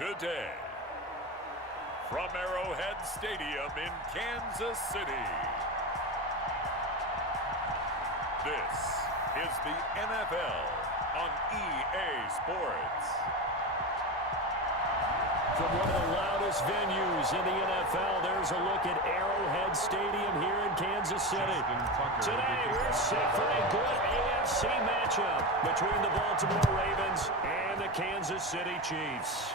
today. From Arrowhead Stadium in Kansas City, this is the NFL on EA Sports. From one of the loudest venues in the NFL, there's a look at Arrowhead Stadium here in Kansas City. Today, we're set for a good AFC matchup between the Baltimore Ravens and the Kansas City Chiefs.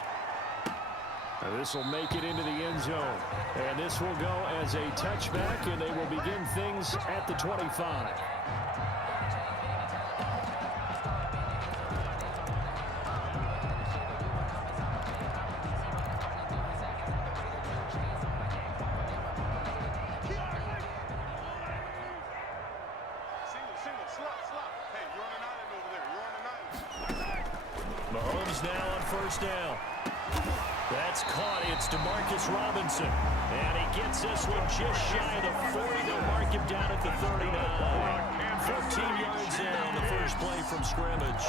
This will make it into the end zone, and this will go as a touchback, and they will begin things at the 25. Mahomes now on first down. That's caught. It's Demarcus Robinson. And he gets this one just shy of the 40. They'll mark him down at the 39. 14 yards down the first play from scrimmage.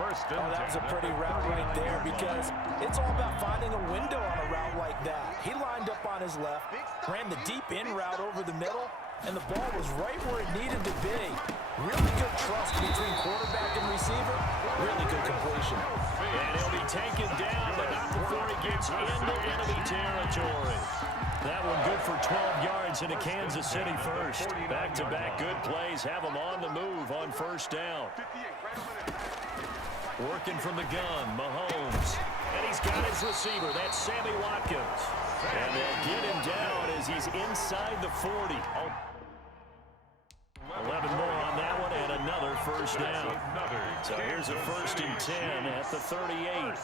That was a pretty route right there because it's all about finding a window on a route like that. He lined up on his left, ran the deep in route over the middle, and the ball was right where it needed to be. Really good trust between quarterback and receiver. Really good completion. And he'll be taken down, but not before he gets into enemy territory. That one good for 12 yards into Kansas City first. Back-to-back good plays have him on the move on first down. Working from the gun, Mahomes. And he's got his receiver. That's Sammy Watkins. And they'll get him down as he's inside the 40. 11 more on that one and another first down. So here's a 1st and 10 at the 38.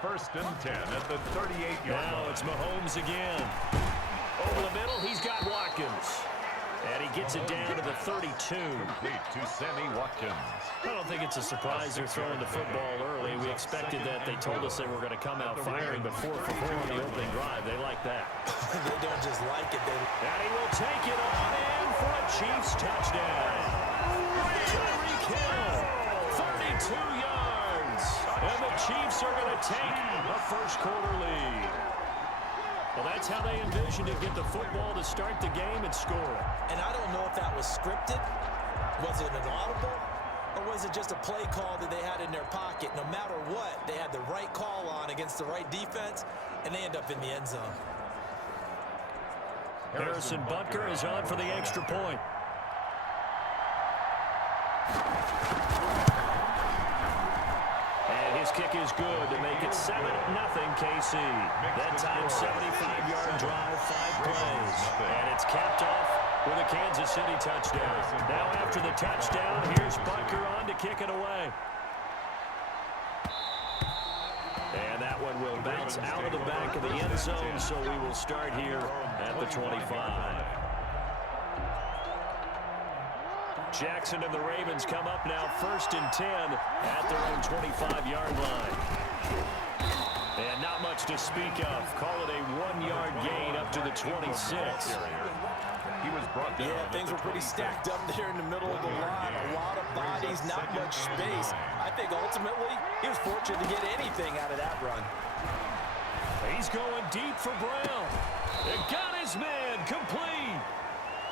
First and 10 at the 38-yard line. Now it's Mahomes again. Over the middle, he's got Watkins. And he gets it down to the 32. Complete to Sammy Watkins. I don't think it's a surprise they're throwing the football early. We expected that. They told us they were going to come out firing, but 4 for 4 on the opening drive. They like that. They don't just like it. And he will take it on in for a Chiefs touchdown. Tyreek Hill, 32 yards. And the Chiefs are going to take a first-quarter lead. Well, that's how they envisioned to get the football to start the game and score. And I don't know if that was scripted. Was it an audible? Or was it just a play call that they had in their pocket? No matter what, they had the right call on against the right defense, and they end up in the end zone. Harrison Butker is on for the extra point. And his kick is good to make it 7-0 KC. That time 75-yard drive, 5 plays. And it's capped off with a Kansas City touchdown. Now after the touchdown, here's Butker on to kick it away. And that one will bounce out of the back of the end zone, so we will start here at the 25. Jackson and the Ravens come up now 1st and 10 at their own 25-yard line. And not much to speak of. Call it a 1-yard gain up to the 26. He was brought down. Yeah, things were pretty stacked up there in the middle of the line. A lot of bodies, not much space. I think ultimately he was fortunate to get anything out of that run. He's going deep for Brown. And got his man complete.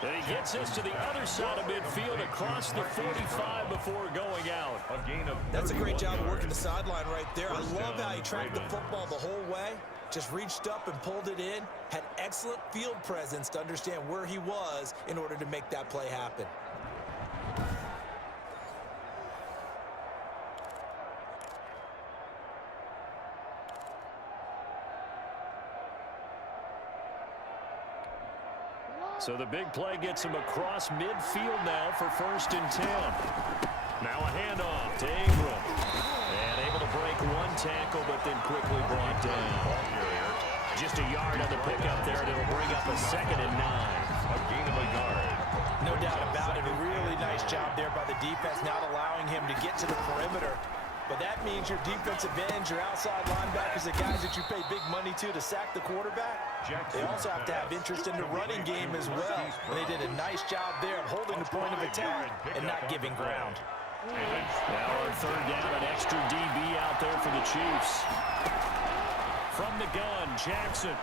And he gets us to the other side of midfield across the 45 before going out. That's a great job of working the sideline right there. I love how he tracked the football the whole way. Just reached up and pulled it in. Had excellent field presence to understand where he was in order to make that play happen. So the big play gets him across midfield now for 1st and 10. Now a handoff to Ingram. And able to break one tackle, but then quickly brought down. Just a yard on the pickup there, and it'll bring up a 2nd and 9. A gain of a yard. No doubt about it. A really nice job there by the defense, not allowing him to get to the perimeter. But that means your defensive ends, your outside linebackers, the guys that you pay big money to sack the quarterback, they also have to have interest in the running game as well. And they did a nice job there of holding the point of attack and not giving ground. Now on 3rd down, an extra DB out out there for the Chiefs. From the gun, Jackson.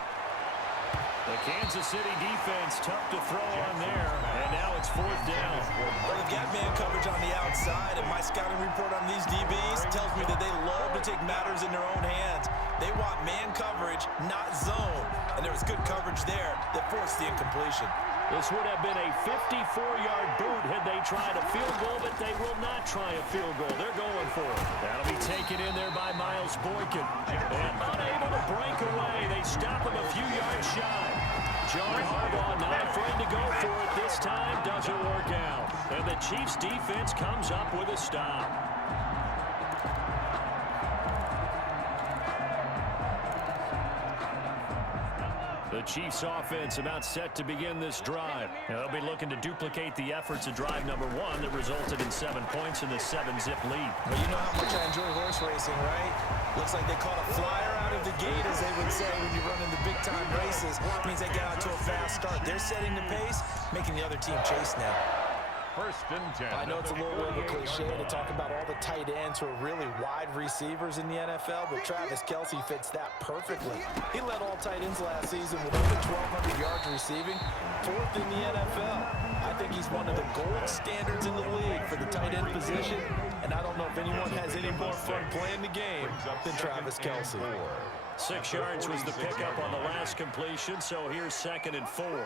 The Kansas City defense tough to throw on there, and now it's 4th down. Well, they've got man coverage on the outside, and my scouting report on these DBs tells me that they love to take matters in their own hands. They want man coverage, not zone, and there was good coverage there that forced the incompletion. This would have been a 54-yard boot had they tried a field goal, but they will not try a field goal. They're going for it. That'll be taken in there by Miles Boykin. And unable to break away. They stop him a few yards shy. John Harbaugh not afraid to go for it this time. Doesn't work out. And the Chiefs defense comes up with a stop. The Chiefs offense about set to begin this drive. They'll be looking to duplicate the efforts of drive number 1 that resulted in 7 points in the 7-zip lead. Well, you know how much I enjoy horse racing, right? Looks like they caught a flyer out of the gate, as they would say when you run in the big-time races. Means they get out to a fast start. They're setting the pace, making the other team chase now. 1st and 10. I know it's a little bit of a cliche to talk about all the tight ends who are really wide receivers in the NFL, but Travis Kelce fits that perfectly. He led all tight ends last season with over 1,200 yards receiving, 4th in the NFL. I think he's one of the gold standards in the league for the tight end position, and I don't know if anyone has any more fun playing the game than Travis Kelce. 6 yards was the pickup on the last completion, so here's 2nd and 4.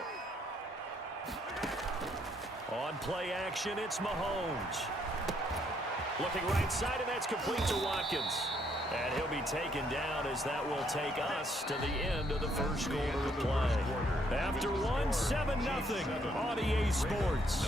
On play action, it's Mahomes. Looking right side, and that's complete to Watkins. And he'll be taken down as that will take us to the end of the first quarter of play. After 1, 7-0 on EA Sports.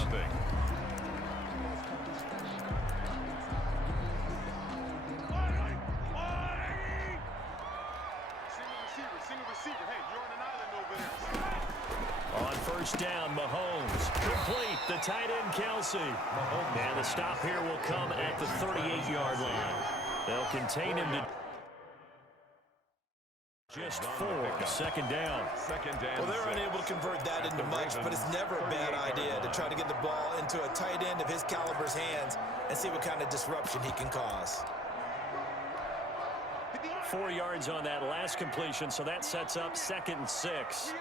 On 1st down, Mahomes. Complete, the tight end, Kelce. And the stop here will come at the 38-yard line. They'll contain him to just 4. 2nd down. Well, they're unable to convert that into much, but it's never a bad idea to try to get the ball into a tight end of his caliber's hands and see what kind of disruption he can cause. 4 yards on that last completion, so that sets up 2nd and 6.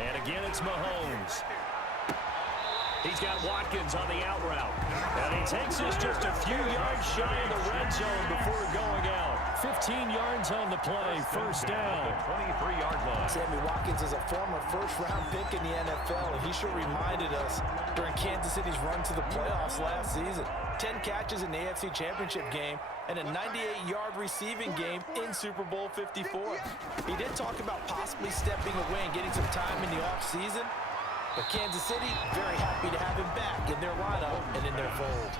And again, it's Mahomes. He's got Watkins on the out route. And he takes this just a few yards shy of the red zone before going out. 15 yards on the play, 1st down. 23-yard line. Sammy Watkins is a former first-round pick in the NFL, and he sure reminded us during Kansas City's run to the playoffs last season. 10 catches in the AFC Championship game and a 98-yard receiving game in Super Bowl 54. He did talk about possibly stepping away and getting some time in the offseason, but Kansas City very happy to have him back in their lineup and in their fold.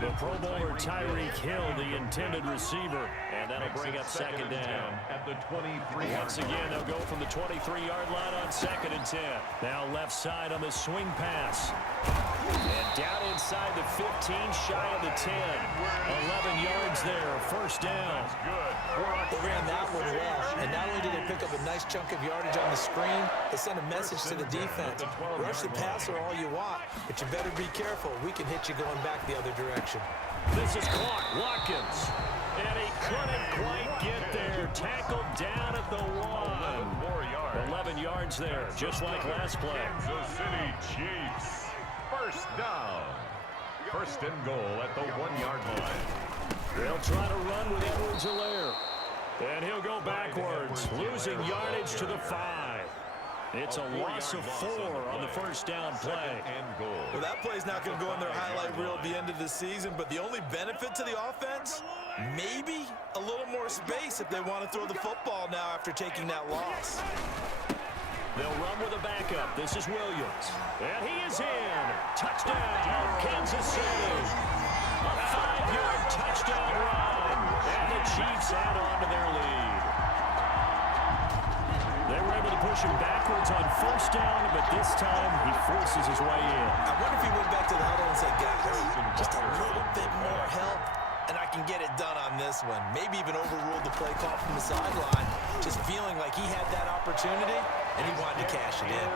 The Pro Bowler Tyreek Hill, the intended receiver, and that'll bring up 2nd down. At the 23. Once again, they'll go from the 23-yard line on 2nd and 10. Now left side on the swing pass. And down inside the 15, shy of the 10. 11 yards there, 1st down. They ran that one well, and not only did they pick up a nice chunk of yardage on the screen, they sent a message to the defense. Rush the passer all you want, but you better be careful. We can hit you going back the other direction. This is caught, Watkins. And he couldn't quite get there. Tackled down at the 1. 11 yards there, just like last play. Kansas City Chiefs. 1st down. 1st and goal at the 1-yard line. They'll try to run with Edwards-Helaire. And he'll go backwards, losing yardage to the 5. It's a loss of 4 on the 1st down play. Well, that play's not going to go in their highlight reel at the end of the season, but the only benefit to the offense, maybe a little more space if they want to throw the football now after taking that loss. They'll run with a backup. This is Williams. And he is in. Touchdown, Kansas City. A 5-yard touchdown run. And the Chiefs add on to their lead. They were able to push him backwards on 1st down, but this time he forces his way in. I wonder if he went back to the huddle and said, guys, just a little bit more help, and I can get it done on this one. Maybe even overruled the play call from the sideline, just feeling like he had that opportunity and he wanted to cash it in.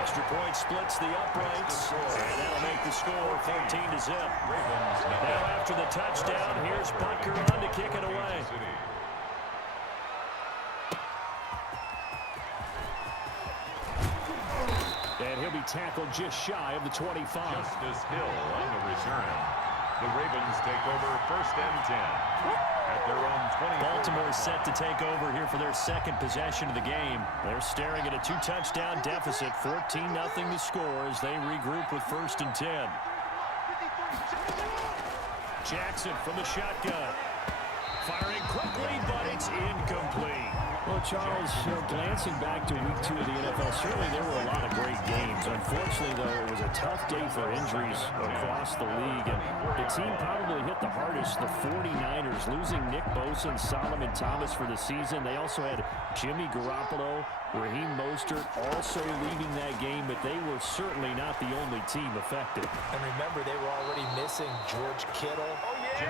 Extra point splits the uprights, and that'll make the score 14-0. Now after the touchdown, here's Butker on to kick it away. And he'll be tackled just shy of the 25. Justice Hill on the return. The Ravens take over 1st and 10 at their own 20. Baltimore set to take over here for their second possession of the game. They're staring at a 2-touchdown deficit, 14-0 to score as they regroup with 1st and 10. Jackson from the shotgun. Firing quickly, but it's incomplete. Well, Charles, glancing back to week 2 of the NFL, certainly there were a lot of great games. Unfortunately, though, it was a tough day for injuries across the league, and the team probably hit the hardest, the 49ers, losing Nick Bosa and Solomon Thomas for the season. They also had Jimmy Garoppolo, Raheem Mostert also leaving that game, but they were certainly not the only team affected. And remember, they were already missing George Kittle,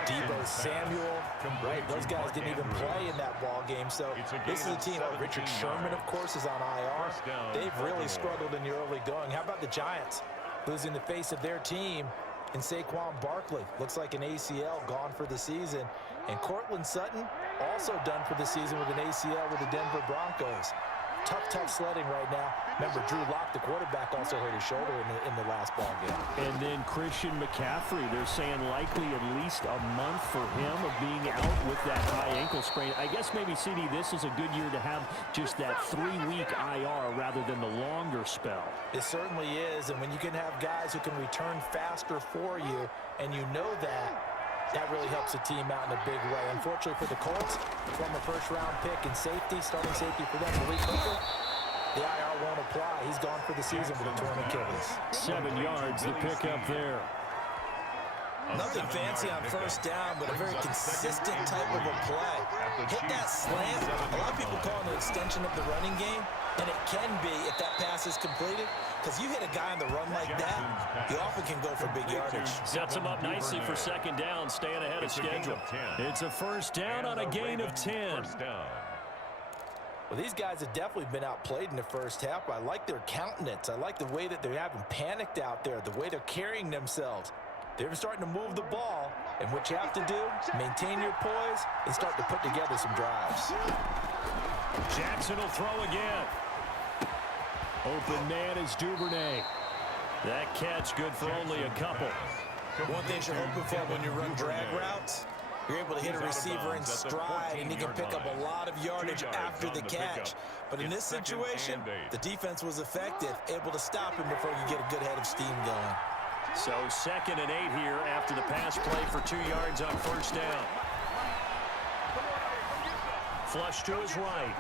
Deebo Samuel. Right, those guys didn't even play in that ball game. So this is a team. Richard Sherman, of course, is on IR. They've really struggled in the early going. How about the Giants losing the face of their team in Saquon Barkley? Looks like an ACL gone for the season. And Cortland Sutton also done for the season with an ACL with the Denver Broncos. Tough sledding right now. Remember, Drew Lock, the quarterback, also hurt his shoulder in the last ball game. And then Christian McCaffrey, they're saying likely at least a month for him of being out with that high ankle sprain. I guess maybe, CD, this is a good year to have just that 3-week IR rather than the longer spell. It certainly is, and when you can have guys who can return faster for you, and you know that really helps the team out in a big way. Unfortunately for the Colts, former first-round pick and starting safety for them, Malik Hooker, the IR won't apply. He's gone for the season with a torn Achilles. 7 yards, the pickup there. Nothing fancy on 1st down, but a very consistent type of a play. Hit that slant. A lot of people call it an extension of the running game, and it can be if that pass is completed, because you hit a guy on the run like that, you often can go for big yardage. Sets him up nicely for 2nd down, staying ahead of schedule. It's a 1st down on a gain of 10. Well, these guys have definitely been outplayed in the 1st half. I like their countenance. I like the way that they haven't panicked out there, the way they're carrying themselves. They're starting to move the ball, and what you have to do, maintain your poise and start to put together some drives. Jackson will throw again. Open man is Duvernay. That catch good for only a couple. One thing you're hoping for when you run drag routes, you're able to hit a receiver in stride, and he can pick up a lot of yardage after the catch. But in this situation, the defense was effective, able to stop him before you get a good head of steam going. So 2nd and 8 here after the pass play for 2 yards on 1st down. Flush to his right.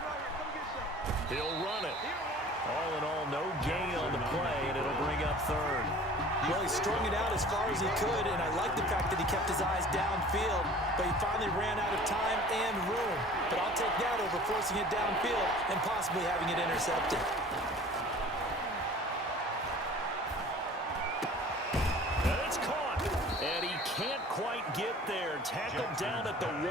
He'll run it. All in all, no gain on the play, and it'll bring up 3rd. Well, he strung it out as far as he could, and I like the fact that he kept his eyes downfield, but he finally ran out of time and room. But I'll take that over forcing it downfield and possibly having it intercepted. And it's caught, and he can't quite get there. Tackled down at the 1.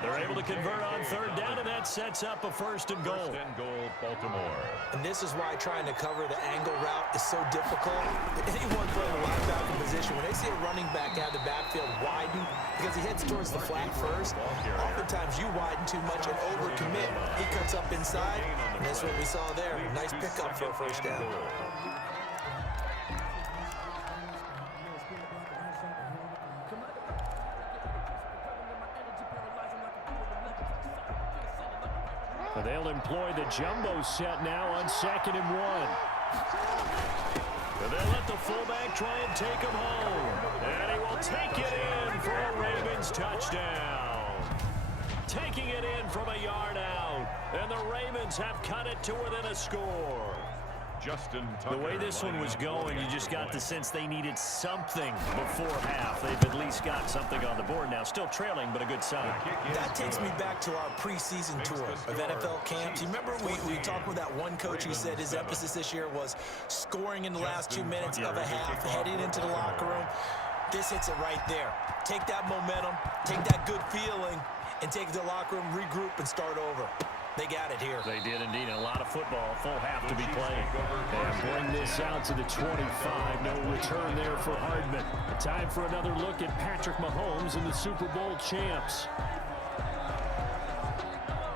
They're able to convert on 3rd down, and that sets up a 1st and goal. 1st and goal, Baltimore. And this is why trying to cover the angle route is so difficult. Anyone playing a linebacker position, when they see a running back out of the backfield widen, because he heads towards the flat first, oftentimes you widen too much and overcommit. He cuts up inside, and that's what we saw there. Nice pickup for a 1st down. They'll employ the jumbo set now on 2nd and 1. And they'll let the fullback try and take him home. And he will take it in for a Ravens touchdown. Taking it in from a yard out. And the Ravens have cut it to within a score. Justin Tucker. The way this one was going, you just got the sense they needed something before half. They've at least got something on the board now. Still trailing, but a good sign. That takes me back to our preseason tour of NFL camps. You remember we talked with that one coach who said his emphasis this year was scoring in the last 2 minutes of a half, heading into the locker room. This hits it right there. Take that momentum, take that good feeling, and take it to the locker room, regroup, and start over. They got it here. They did indeed. A lot of football, full half to be played. And bring this out to the 25. No return there for Hardman. Time for another look at Patrick Mahomes and the Super Bowl champs.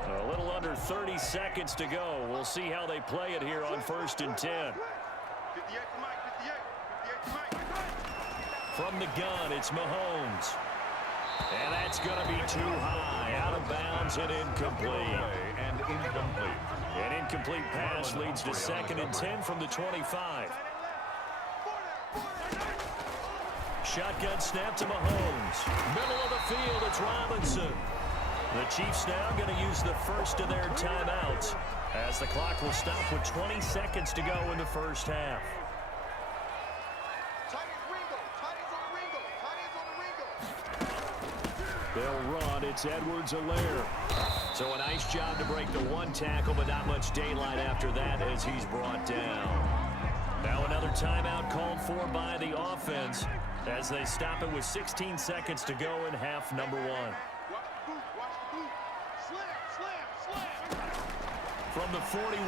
A little under 30 seconds to go. We'll see how they play it here on 1st and 10. From the gun, it's Mahomes. And that's going to be too high. Out of bounds and incomplete. An incomplete pass leads to 2nd and 10 from the 25. Shotgun snap to Mahomes. Middle of the field, it's Robinson. The Chiefs now going to use the first of their timeouts as the clock will stop with 20 seconds to go in the first half. They'll run. It's Edwards-Helaire. So a nice job to break the one tackle, but not much daylight after that as he's brought down. Now another timeout called for by the offense as they stop it with 16 seconds to go in half number 1. From the 41,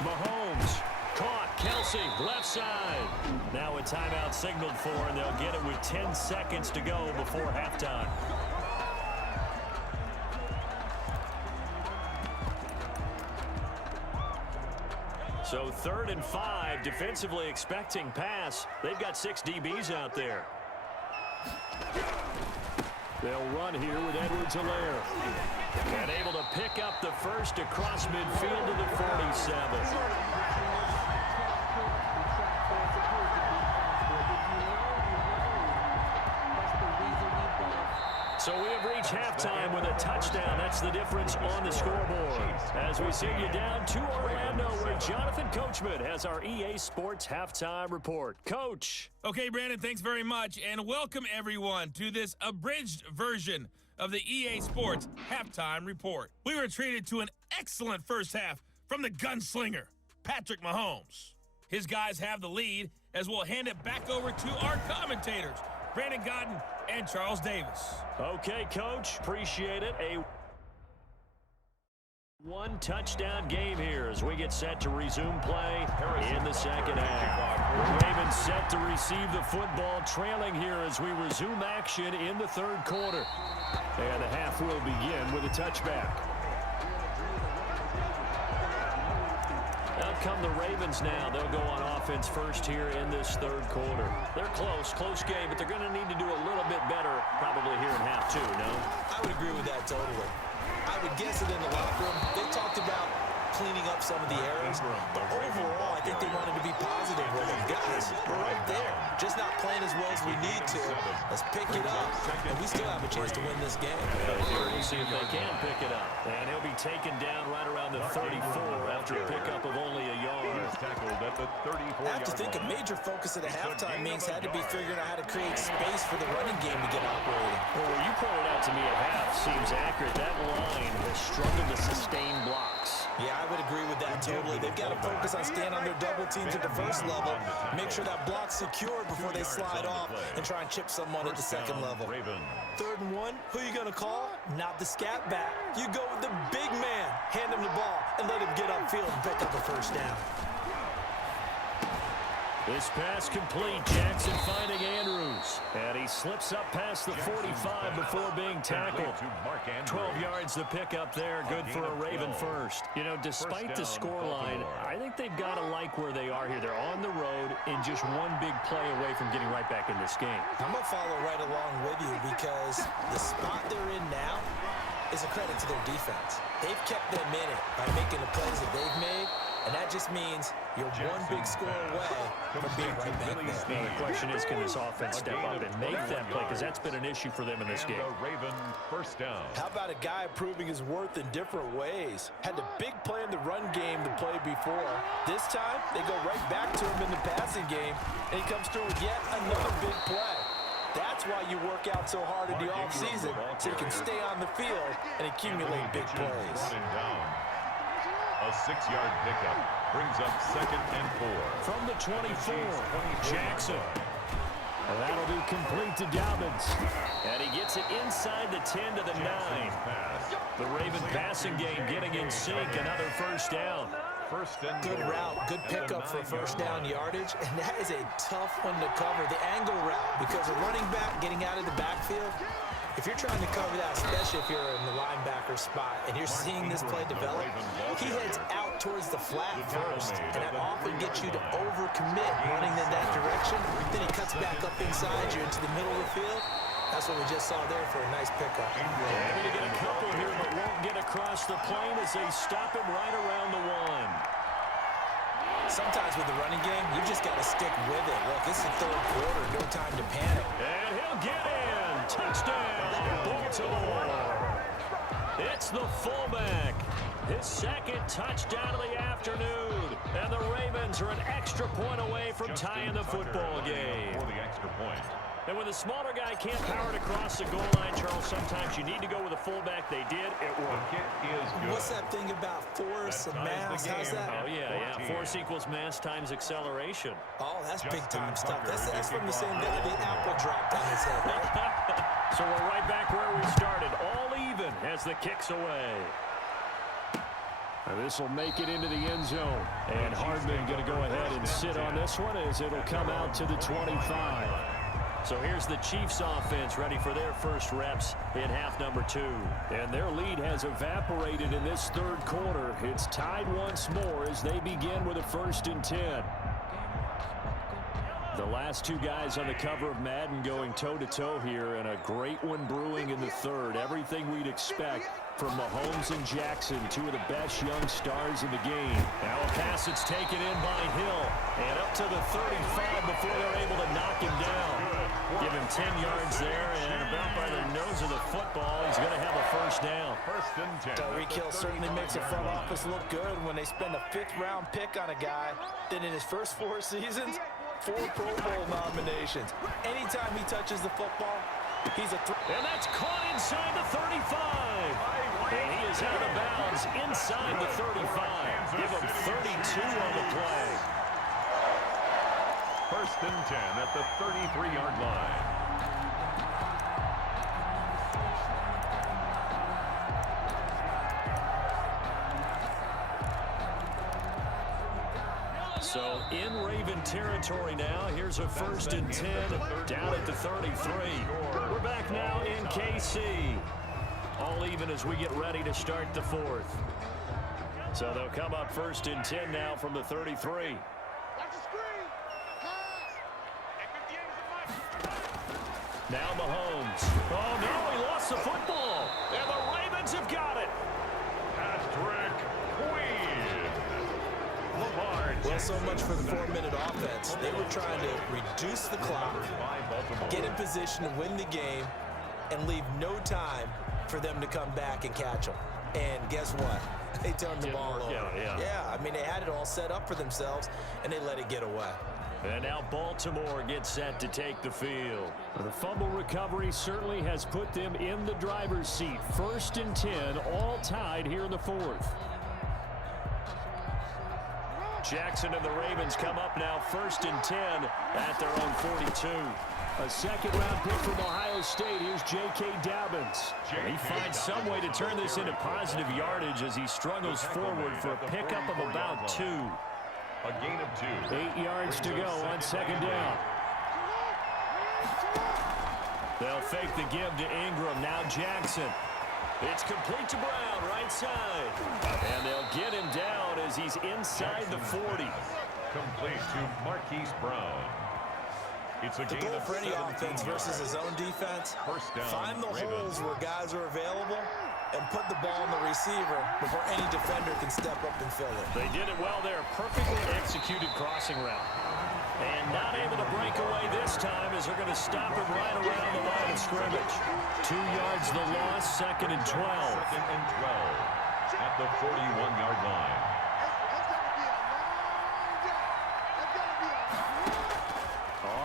Mahomes. Caught. Kelsey, left side. Now a timeout signaled for, and they'll get it with 10 seconds to go before halftime. So 3rd and 5, defensively expecting pass. They've got 6 DBs out there. They'll run here with Edwards-Helaire. And able to pick up the first across midfield to the 47. So we have reached halftime with a touchdown. That's the difference on the scoreboard. As we send you down to Orlando, where Jonathan Coachman has our EA Sports Halftime Report. Coach. Okay, Brandon, thanks very much. And welcome, everyone, to this abridged version of the EA Sports Halftime Report. We were treated to an excellent first half from the gunslinger, Patrick Mahomes. His guys have the lead as we'll hand it back over to our commentators, Brandon Godden and Charles Davis. Okay, Coach, appreciate it. A one-touchdown game here as we get set to resume play in the second half. The Ravens set to receive the football, trailing here as we resume action in the 3rd quarter. And the half will begin with a touchback. Out come the Ravens now. They'll go on offense first here in this 3rd quarter. They're close game, but they're going to need to do a little bit better probably here in half 2, no? I would agree with that totally. I would guess it in the locker room. They talked about cleaning up some of the errors, but overall, I think they wanted to be positive with them. Guys, we're right there. Just not playing as well as we need to. Let's pick it up, and we still have a chance to win this game. We'll see if they can pick it up. And he'll be taken down right around the 34 after a pickup of only a yard. I have to think a major focus at the halftime means had to be figuring out how to create space for the running game to get operating. Well, what you pointed out to me at half seems accurate. That line has struggled to sustain blocks. Yeah, I would agree with that totally. They've got to focus on staying on their double teams at the first level, make sure that block's secured before they slide off and try and chip someone at the second level. 3rd and 1, who are you going to call? Not the scat back. You go with the big man. Hand him the ball and let him get upfield and pick up a first down. This pass complete. Jackson finding Andrews. And he slips up past the 45 before being tackled. 12 yards to pick up there. Good for a Raven first. You know, despite the scoreline, I think they've got to like where they are here. They're on the road and just one big play away from getting right back in this game. I'm going to follow right along with you because the spot they're in now is a credit to their defense. They've kept them in it by making the plays that they've made. And that just means you're one big score away from being right back there. Now the question is, can this offense step up and make that play? Because that's been an issue for them in this game. How about a guy proving his worth in different ways? Had the big play in the run game to play before. This time, they go right back to him in the passing game, and he comes through with yet another big play. That's why you work out so hard in the offseason, so you can stay on the field and accumulate big plays. A 6-yard pickup brings up 2nd and 4. From the 24, Jackson. And that'll be complete to Dobbins. And he gets it inside the 10 to the 9. The Raven passing game getting in sync. Another first down. Good route, good pickup for first down yardage, and that is a tough one to cover, the angle route, because a running back getting out of the backfield, if you're trying to cover that, especially if you're in the linebacker spot, and you're seeing this play develop, he heads out towards the flat first, and that often gets you to overcommit running in that direction, then he cuts back up inside you into the middle of the field. That's what we just saw there for a nice pickup. Maybe to get a couple here, but won't get across the plane as they stop him right around the 1. Sometimes with the running game, you just got to stick with it. Look, it's the third quarter, no time to panic. And he'll get in. Touchdown, Baltimore. It's the fullback. His second touchdown of the afternoon. And the Ravens are an extra point away from tying the football game. For the extra point. And when the smaller guy can't power it across the goal line, Charles, sometimes you need to go with a fullback. They did. It worked. What's that thing about force and mass? How's that? Oh, yeah. Force equals mass times acceleration. Oh, that's big-time stuff. That's from the same day the apple dropped on his head, right? So we're right back where we started. All even as the kick's away. This will make it into the end zone. And Hardman going to go ahead and sit on this one as it'll come out to the 25. So here's the Chiefs offense ready for their first reps in half number 2. And their lead has evaporated in this third quarter. It's tied once more as they begin with a 1st and 10. The last two guys on the cover of Madden going toe-to-toe here, and a great one brewing in the third. Everything we'd expect from Mahomes and Jackson, two of the best young stars in the game. Now a pass that's taken in by Hill, and up to the 35 before they're able to knock him down. Give him 10 yards there, and about by the nose of the football, he's going to have a first down. 1st and 10. Tyreek Hill certainly makes the front office look good when they spend a 5th-round pick on a guy. Then in his first 4 seasons, 4 Pro Bowl nominations. Anytime he touches the football, he's a threat. And that's caught inside the 35. And he is out of bounds inside the 35. Give him 32 on the play. 1st and 10 at the 33-yard line. So in Raven territory now. Here's a 1st and 10 down at the 33. We're back now in KC. All even as we get ready to start the 4th. So they'll come up 1st and 10 now from the 33. Now Mahomes. Oh, no, he lost the football. And the Ravens have got it. Patrick Queen. Lamar Well, so much for the 4-minute offense. They were trying to reduce the clock, get in position to win the game, and leave no time for them to come back and catch them. And guess what? They turned the ball over. Yeah, I mean, they had it all set up for themselves, and they let it get away. And now Baltimore gets set to take the field. The fumble recovery certainly has put them in the driver's seat. 1st and 10, all tied here in the 4th. Jackson and the Ravens come up now 1st and 10 at their own 42. A second-round pick from Ohio State. Here's J.K. Dobbins. He finds some way to turn this into positive yardage as he struggles forward for a pickup of about 2. A gain of 2. 8 yards to go on 2nd down. They'll fake the give to Ingram. Now Jackson. It's complete to Brown, right side. And they'll get him down as he's inside the 40. Complete to Marquise Brown. It's a The goal for any offense versus his own defense, find the holes where guys are available and put the ball on the receiver before any defender can step up and fill it. They did it well there. Perfectly executed crossing route. And not able to break away this time as they're going to stop him right around the line of scrimmage. 2 yards the loss, 2nd and 12. 2nd and 12 at the 41-yard line.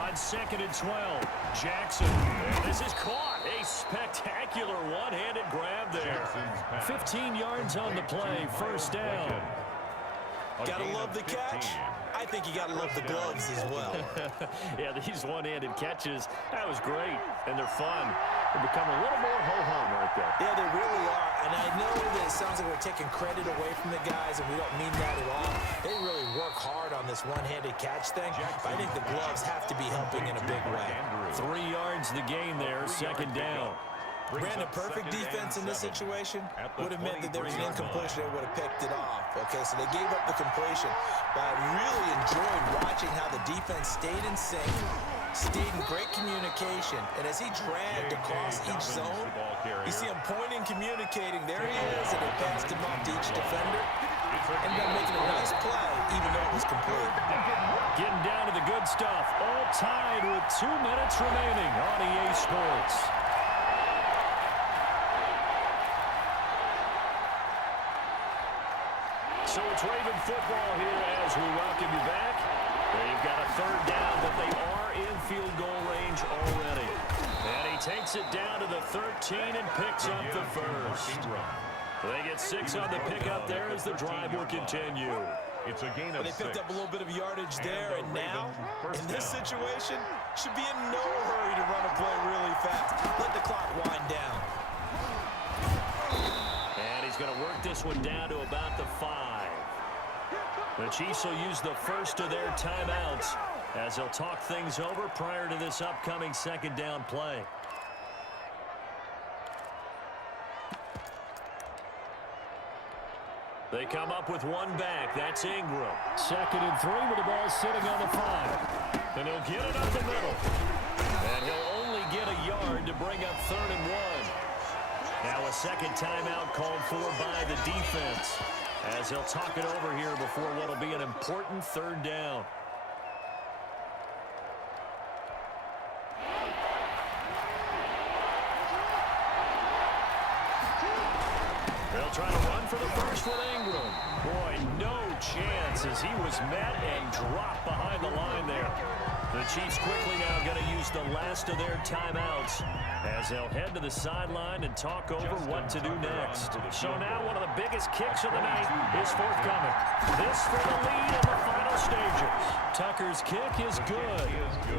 On 2nd and 12, Jackson. And this is caught. A spectacular one-handed grab there. 15 yards on the play, 1st down. Gotta love the catch. I I think you got to love the gloves as well. Yeah, these one-handed catches, that was great, and they're fun. They become a little more ho-hum right there. Yeah, they really are, and I know that it sounds like we're taking credit away from the guys, and we don't mean that at all. They really work hard on this one-handed catch thing. I think the gloves have to be helping in a big way. 3 yards the gain there, second down. Brandon, perfect defense in this situation would have meant that there was an incompletion. They would have picked it off. Okay, so they gave up the completion. But I really enjoyed watching how the defense stayed in sync, stayed in great communication. And as he dragged across each zone, you see him pointing, communicating. There he is, and it passed him off to each defender. Ended up making a nice play, even though it was complete. Getting down to the good stuff. All tied with 2 minutes remaining on EA Sports. So it's Raven football here as we welcome you back. They've got a third down, but they are in field goal range already. And he takes it down to the 13 and picks up the first. They get 6 on the pickup there as the drive will continue. It's a gain of 6. They picked up a little bit of yardage there, and now, in this situation, should be in no hurry to run a play really fast. Let the clock wind down. And he's going to work this one down to about the 5. The Chiefs will use the first of their timeouts as they'll talk things over prior to this upcoming second down play. They come up with one back. That's Ingram. 2nd and 3 with the ball sitting on the 5. And he'll get it up the middle. And he'll only get a yard to bring up 3rd and 1. Now a second timeout called for by the defense as they'll talk it over here before what'll be an important 3rd down. They'll try to run for the first with Ingram. Boy, no chance as he was met and dropped behind the line there. The Chiefs quickly now going to use the last of their timeouts as they'll head to the sideline and talk over what to do next. So now one of the biggest kicks of the night is forthcoming. This for the lead in the final stages. Tucker's kick is good.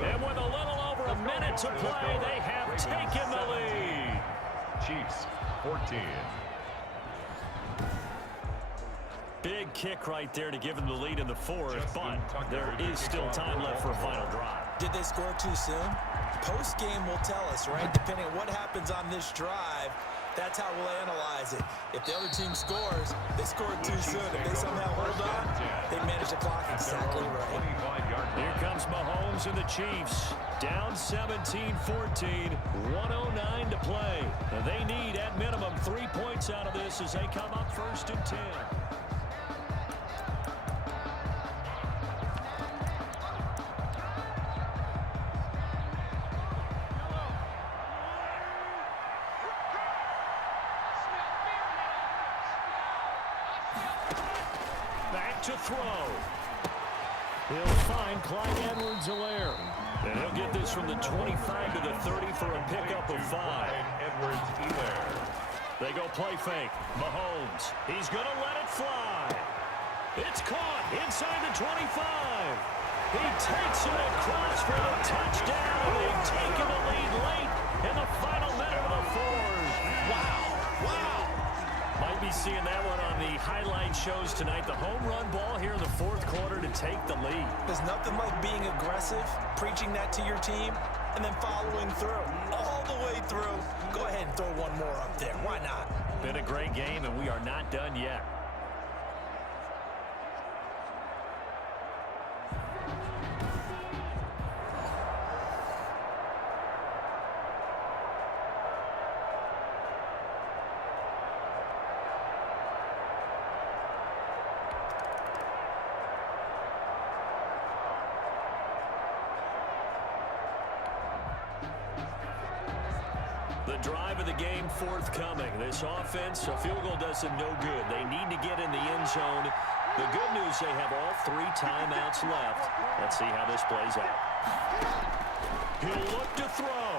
And with a little over a minute to play, they have taken the lead. Chiefs 14. Big kick right there to give them the lead in the 4th, but there is still time left for a final drive. Did they score too soon? Post-game will tell us, right? Depending on what happens on this drive, that's how we'll analyze it. If the other team scores, they scored too soon. If they somehow hold on, they manage the clock exactly right. Here comes Mahomes and the Chiefs. Down 17-14, 1:09 to play. They need, at minimum, 3 points out of this as they come up 1st and 10. To throw. He'll find Clyde Edwards-Helaire. And he'll get this from the 25 to the 30 for a pickup of 5. Edwards-Helaire. They go play fake. Mahomes. He's going to let it fly. It's caught inside the 25. He takes it across for the touchdown. They've taken the lead late in the final minute of the 4th. Wow. Wow. Might be seeing that one on the highlight shows tonight. The home run ball here in the 4th quarter to take the lead. There's nothing like being aggressive, preaching that to your team, and then following through. All the way through. Go ahead and throw one more up there. Why not? Been a great game, and we are not done yet. The drive of the game forthcoming. This offense, a field goal does them no good. They need to get in the end zone. The good news, they have all 3 timeouts left. Let's see how this plays out. He'll look to throw.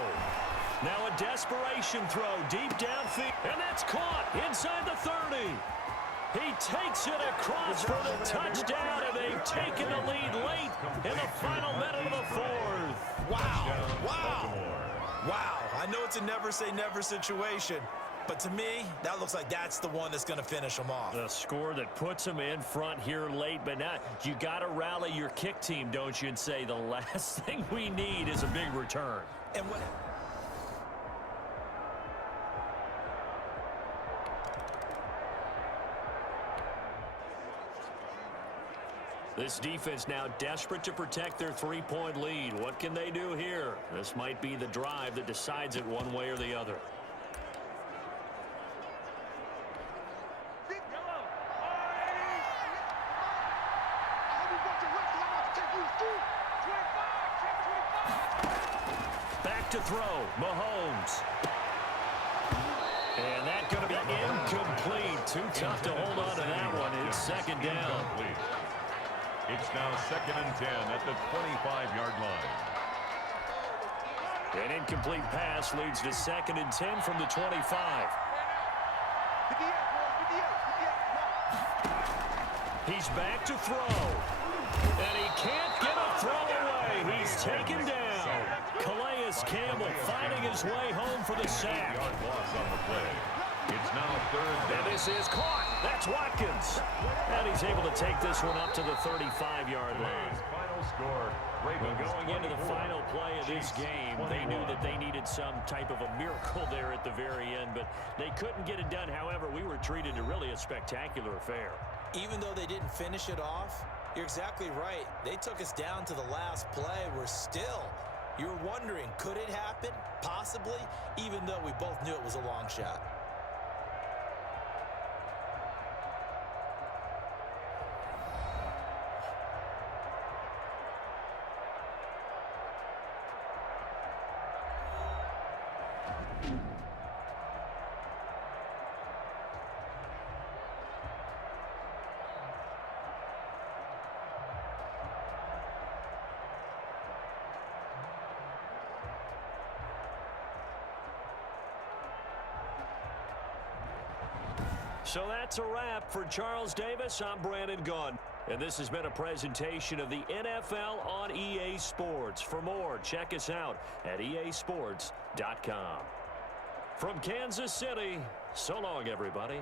Now a desperation throw deep downfield. And that's caught inside the 30. He takes it across for the touchdown, and they've taken the lead late in the final minute of the fourth. Wow. Wow. I know it's a never-say-never situation, but to me, that looks like that's the one that's going to finish them off. The score that puts them in front here late, but now you got to rally your kick team, don't you, and say the last thing we need is a big return. And what... This defense now desperate to protect their three-point lead. What can they do here? This might be the drive that decides it one way or the other. Back to throw, Mahomes. And that's going to be incomplete. Too tough to hold on to that one. It's second down. It's now 2nd and 10 at the 25-yard line. An incomplete pass leads to 2nd and 10 from the 25. He's back to throw. And he can't get a throw away. He's taken down. Calais Campbell finding his way home for the sack. Loss on the play. It's now 3rd down. And this is caught. That's Watkins. And he's able to take this one up to the 35-yard line. Final score. Ravens Going into the final play of this game, they knew that they needed some type of a miracle there at the very end, but they couldn't get it done. However, we were treated to really a spectacular affair. Even though they didn't finish it off, you're exactly right. They took us down to the last play. You're wondering, could it happen? Possibly, even though we both knew it was a long shot. So that's a wrap for Charles Davis. I'm Brandon Gunn. And this has been a presentation of the NFL on EA Sports. For more, check us out at easports.com. From Kansas City, so long, everybody.